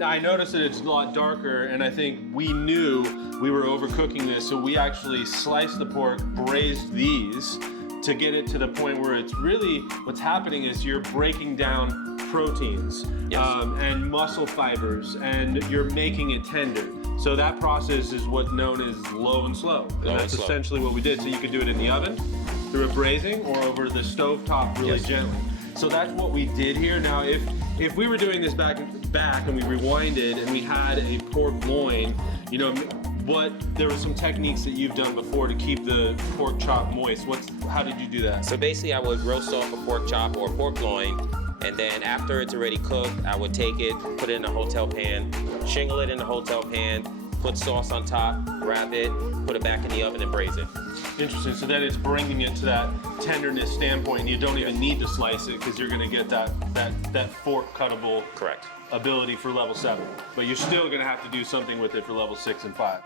I noticed that it's a lot darker, and I think we knew we were overcooking this, so we actually sliced the pork, braised these to get it to the point where it's really, what's happening is you're breaking down proteins and muscle fibers, and you're making it tender. So that process is what's known as low and slow. And that's essentially what we did. So you could do it in the oven, through a braising, or over the stove top really gently. So that's what we did here. Now, if we were doing this back and we rewinded and we had a pork loin, you know, there were some techniques that you've done before to keep the pork chop moist. How did you do that? So basically, I would roast off a pork chop or a pork loin, and then after it's already cooked, I would take it, put it in a hotel pan, shingle it in the hotel pan, put sauce on top, wrap it, put it back in the oven and braise it. Interesting, so then it's bringing it to that tenderness standpoint, and you don't even need to slice it because you're gonna get that fork cuttable Correct. ability for level 7. But you're still gonna have to do something with it for level 6 and 5.